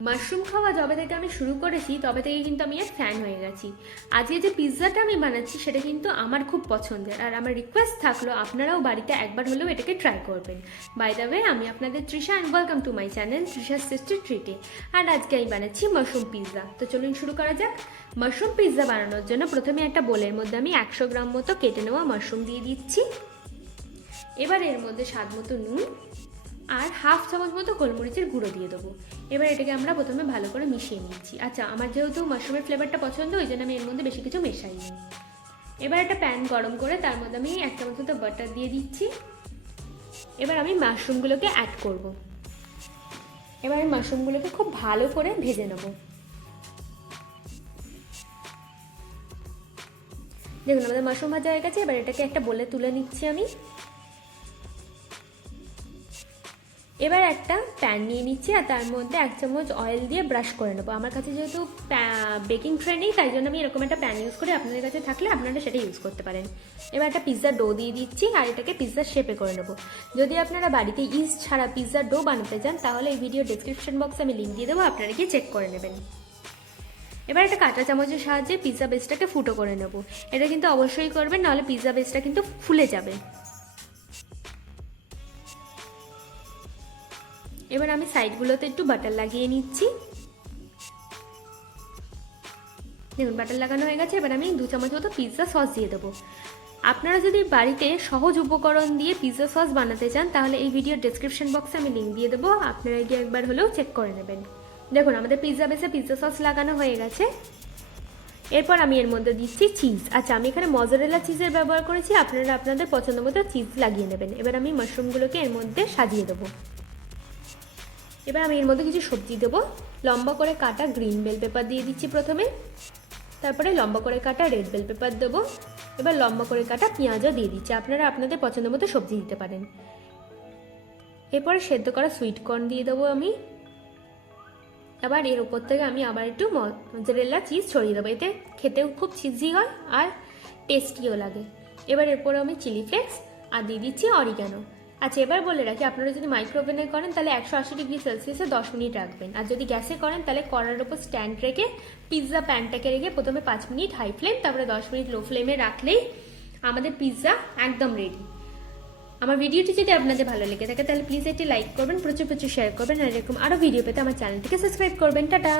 Mushroom খাওয়া যবে থেকে আমি শুরু করেছি তবে থেকে কিন্তু আমি এর ফ্যান হয়ে গেছি। আজকে যে পিৎজাটা আমি বানাচ্ছি সেটা কিন্তু আমার খুব পছন্দের, আর আমার রিকোয়েস্ট থাকলো আপনারাও বাড়িতে একবার হলেও এটাকে ট্রাই করবেন। বাই দ্য ওয়ে, আমি আপনাদের Trisha and welcome to my channel তৃষার সিস্টার ট্রিটে। আর আজকে আমি বানাচ্ছি মাশরুম পিৎজা। তো চলুন শুরু করা যাক। মাশরুম পিৎজা বানানোর জন্য প্রথমে একটা বোলের মধ্যে আমি 100 গ্রাম মতো কেটে নেওয়া মাশরুম দিয়ে দিচ্ছি। এবার এর মধ্যে স্বাদ মতো নুন আর হাফ চামচ মতো গোলমরিচের গুঁড়ো দিয়ে দেবো। এবার এটাকে আমরা প্রথমে ভালো করে মিশিয়ে নিচ্ছি। আচ্ছা, আমার যেহেতু মাশরুমের ফ্লেভারটা পছন্দ, ওই জন্য আমি এর মধ্যে বেশি কিছু মেশাইনি। এবার একটা প্যান গরম করে তার মধ্যে আমি 1 চামচ মতো বাটার দিয়ে দিচ্ছি। এবার আমি মাশরুমগুলোকে অ্যাড করব। এবার আমি মাশরুমগুলোকে খুব ভালো করে ভেজে নেব। দেখুন, আমাদের মাশরুম ভাজা হয়ে গেছে। এবার এটাকে একটা বোলে তুলে নিচ্ছি আমি। এবার একটা প্যান নিয়ে নিচ্ছি আর তার মধ্যে 1 চামচ অয়েল দিয়ে ব্রাশ করে নেবো। আমার কাছে যেহেতু বেকিং ট্রে নেই, তাই জন্য আমি এরকম একটা প্যান ইউজ করি। আপনাদের কাছে থাকলে আপনারা সেটা ইউজ করতে পারেন। এবার একটা পিৎজার ডো দিয়ে দিচ্ছি আর এটাকে পিৎজার শেপে করে নেবো। যদি আপনারা বাড়িতে ইস্ট ছাড়া পিৎজার ডো বানাতে চান তাহলে এই ভিডিও ডেসক্রিপশন বক্সে আমি লিঙ্ক দিয়ে দেবো, আপনারা গিয়ে চেক করে নেবেন। এবার একটা কাঁটা চামচের সাহায্যে পিৎজা বেসটাকে ফুটো করে নেব। এটা কিন্তু অবশ্যই করবেন, নাহলে পিৎজা বেসটা কিন্তু ফুলে যাবে। এবার আমি সাইডগুলোতে একটু বাটার লাগিয়ে নিচ্ছি। দেখুন, বাটার লাগানো হয়ে গেছে। এবার আমি 2 চামচ মতো পিৎজা সস দিয়ে দেবো। আপনারা যদি বাড়িতে সহজ উপকরণ দিয়ে পিৎজা সস বানাতে চান তাহলে এই ভিডিওর ডেসক্রিপশন বক্সে আমি লিঙ্ক দিয়ে দেবো, আপনারা গিয়ে একবার হলেও চেক করে নেবেন। দেখুন, আমাদের পিৎজা বেসে পিৎজা সস লাগানো হয়ে গেছে। এরপর আমি এর মধ্যে দিচ্ছি চিজ। আচ্ছা, আমি এখানে মজারেলা চিজের ব্যবহার করেছি, আপনারা আপনাদের পছন্দ মতো চিজ লাগিয়ে নেবেন। এবার আমি মাশরুমগুলোকে এর মধ্যে সাজিয়ে দেবো। এবার আমি এর মধ্যে কিছু সবজি দেবো। লম্বা করে কাটা গ্রিন বেল পেপার দিয়ে দিচ্ছি প্রথমে, তারপরে লম্বা করে কাটা রেড বেল পেপার দেবো। এবার লম্বা করে কাটা পেঁয়াজও দিয়ে দিচ্ছি, আপনারা আপনাদের পছন্দ মতো সবজি দিতে পারেন। এরপরে সেদ্ধ করা সুইট কর্ন দিয়ে দেবো আমি। আবার এর উপর থেকে আমি আবার একটু মজারেলা চিজ ছড়িয়ে দেবো। এতে খেতেও খুব চিজি হয় আর টেস্টিও লাগে। এবার এরপরে আমি চিলি ফ্লেক্স আর দিয়ে দিচ্ছি অরিগানো। আচ্ছা, এবার বলে রাখি, আপনারা যদি মাইক্রোওভেনে করেন তাহলে 180 ডিগ্রি সেলসিয়াসে 10 মিনিট রাখবেন, আর যদি গ্যাসে করেন তাহলে কড়ার উপর স্ট্যান্ড রেখে পিৎজা প্যানটাকে রেখে প্রথমে 5 মিনিট হাই ফ্লেম, তারপরে 10 মিনিট লো ফ্লেমে রাখলেই আমাদের পিৎজা একদম রেডি। আমার ভিডিওটি যদি আপনাদের ভালো লেগে থাকে তাহলে প্লিজ একটি লাইক করবেন, প্রচুর প্রচুর শেয়ার করবেন, আর এরকম আরও ভিডিও পেতে আমার চ্যানেলটিকে সাবস্ক্রাইব করবেন। টাটা।